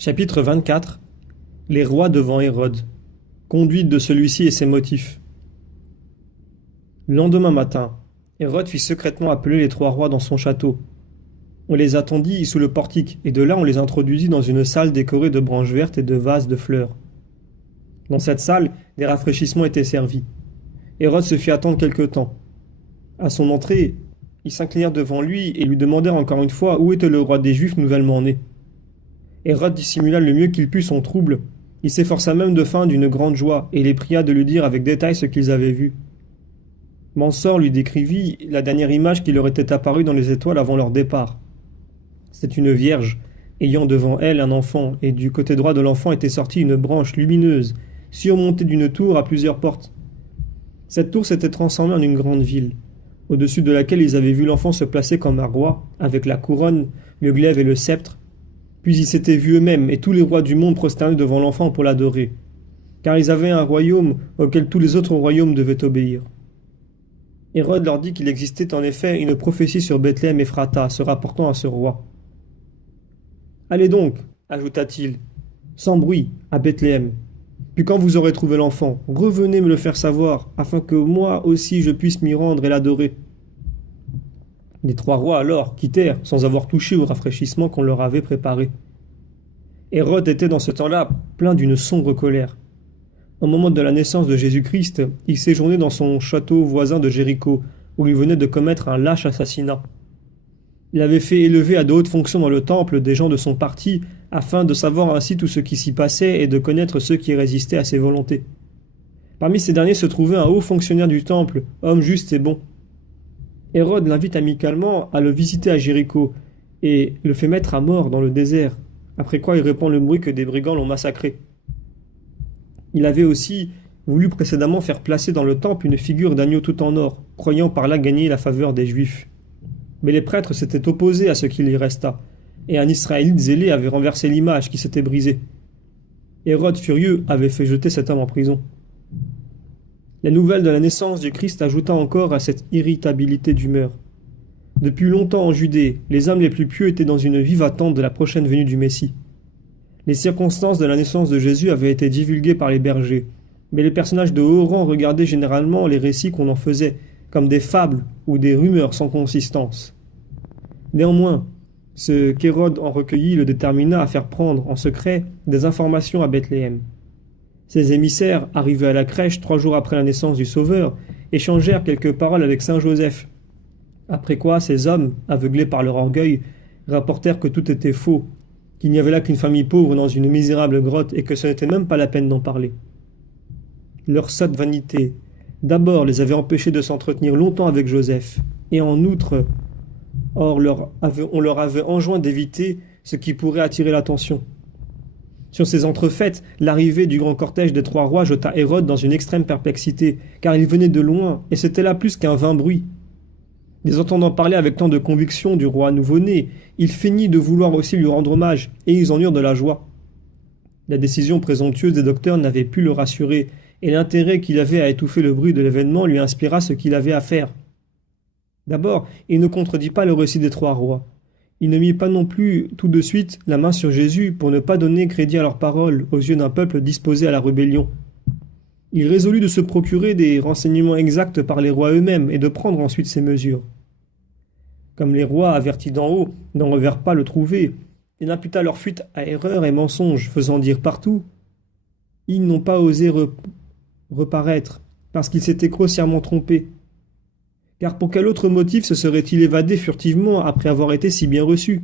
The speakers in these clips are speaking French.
Chapitre 24. Les rois devant Hérode. Conduite de celui-ci et ses motifs. Le lendemain matin, Hérode fit secrètement appeler les trois rois dans son château. On les attendit sous le portique, et de là on les introduisit dans une salle décorée de branches vertes et de vases de fleurs. Dans cette salle, des rafraîchissements étaient servis. Hérode se fit attendre quelque temps. À son entrée, ils s'inclinèrent devant lui et lui demandèrent encore une fois où était le roi des Juifs nouvellement né. Hérode dissimula le mieux qu'il put son trouble. Il s'efforça même de feindre une grande joie, et les pria de lui dire avec détail ce qu'ils avaient vu. Mansor lui décrivit la dernière image qui leur était apparue dans les étoiles avant leur départ. C'était une vierge, ayant devant elle un enfant, et du côté droit de l'enfant était sortie une branche lumineuse, surmontée d'une tour à plusieurs portes. Cette tour s'était transformée en une grande ville, au-dessus de laquelle ils avaient vu l'enfant se placer comme un roi, avec la couronne, le glaive et le sceptre. Puis ils s'étaient vus eux-mêmes, et tous les rois du monde prosternés devant l'enfant pour l'adorer, car ils avaient un royaume auquel tous les autres royaumes devaient obéir. Hérode leur dit qu'il existait en effet une prophétie sur Bethléem Ephrata se rapportant à ce roi. Allez donc, ajouta-t-il, sans bruit, à Bethléem. Puis quand vous aurez trouvé l'enfant, revenez me le faire savoir, afin que moi aussi je puisse m'y rendre et l'adorer. Les trois rois alors quittèrent sans avoir touché au rafraîchissement qu'on leur avait préparé. Hérode était dans ce temps-là plein d'une sombre colère. Au moment de la naissance de Jésus-Christ, il séjournait dans son château voisin de Jéricho, où il venait de commettre un lâche assassinat. Il avait fait élever à de hautes fonctions dans le temple des gens de son parti, afin de savoir ainsi tout ce qui s'y passait et de connaître ceux qui résistaient à ses volontés. Parmi ces derniers se trouvait un haut fonctionnaire du temple, homme juste et bon. Hérode l'invite amicalement à le visiter à Jéricho et le fait mettre à mort dans le désert, après quoi il répand le bruit que des brigands l'ont massacré. Il avait aussi voulu précédemment faire placer dans le temple une figure d'agneau tout en or, croyant par là gagner la faveur des Juifs. Mais les prêtres s'étaient opposés à ce qu'il y resta, et un Israélite zélé avait renversé l'image qui s'était brisée. Hérode, furieux, avait fait jeter cet homme en prison. La nouvelle de la naissance du Christ ajouta encore à cette irritabilité d'humeur. Depuis longtemps en Judée, les hommes les plus pieux étaient dans une vive attente de la prochaine venue du Messie. Les circonstances de la naissance de Jésus avaient été divulguées par les bergers, mais les personnages de haut rang regardaient généralement les récits qu'on en faisait comme des fables ou des rumeurs sans consistance. Néanmoins, ce qu'Hérode en recueillit le détermina à faire prendre en secret des informations à Bethléem. Ses émissaires, arrivés à la crèche 3 jours après la naissance du Sauveur, échangèrent quelques paroles avec saint Joseph. Après quoi, ces hommes, aveuglés par leur orgueil, rapportèrent que tout était faux, qu'il n'y avait là qu'une famille pauvre dans une misérable grotte et que ce n'était même pas la peine d'en parler. Leur sotte vanité, d'abord, les avait empêchés de s'entretenir longtemps avec Joseph, et en outre, on leur avait enjoint d'éviter ce qui pourrait attirer l'attention. Sur ces entrefaites, l'arrivée du grand cortège des trois rois jeta Hérode dans une extrême perplexité, car il venait de loin, et c'était là plus qu'un vain bruit. Les entendant parler avec tant de conviction du roi nouveau-né, il feignit de vouloir aussi lui rendre hommage, et ils en eurent de la joie. La décision présomptueuse des docteurs n'avait pu le rassurer, et l'intérêt qu'il avait à étouffer le bruit de l'événement lui inspira ce qu'il avait à faire. D'abord, il ne contredit pas le récit des trois rois. Il ne mit pas non plus tout de suite la main sur Jésus pour ne pas donner crédit à leurs paroles aux yeux d'un peuple disposé à la rébellion. Il résolut de se procurer des renseignements exacts par les rois eux-mêmes et de prendre ensuite ses mesures. Comme les rois, avertis d'en haut, n'en revinrent pas le trouver, il imputa leur fuite à erreur et mensonge, faisant dire partout « Ils n'ont pas osé reparaître, parce qu'ils s'étaient grossièrement trompés. » Car pour quel autre motif se serait-il évadé furtivement après avoir été si bien reçu?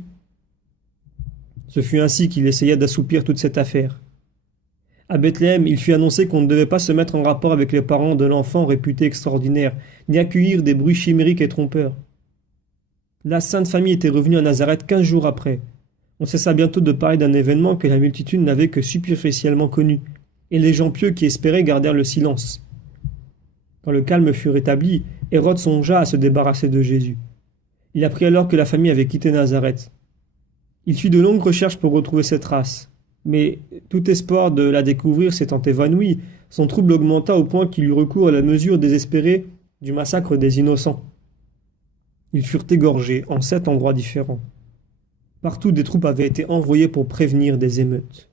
Ce fut ainsi qu'il essaya d'assoupir toute cette affaire. À Bethléem, il fut annoncé qu'on ne devait pas se mettre en rapport avec les parents de l'enfant réputé extraordinaire, ni accueillir des bruits chimériques et trompeurs. La Sainte Famille était revenue à Nazareth 15 jours après. On cessa bientôt de parler d'un événement que la multitude n'avait que superficiellement connu, et les gens pieux qui espéraient gardèrent le silence. Quand le calme fut rétabli, Hérode songea à se débarrasser de Jésus. Il apprit alors que la famille avait quitté Nazareth. Il fit de longues recherches pour retrouver cette trace, mais tout espoir de la découvrir s'étant évanoui, son trouble augmenta au point qu'il eut recours à la mesure désespérée du massacre des innocents. Ils furent égorgés en 7 endroits différents. Partout des troupes avaient été envoyées pour prévenir des émeutes.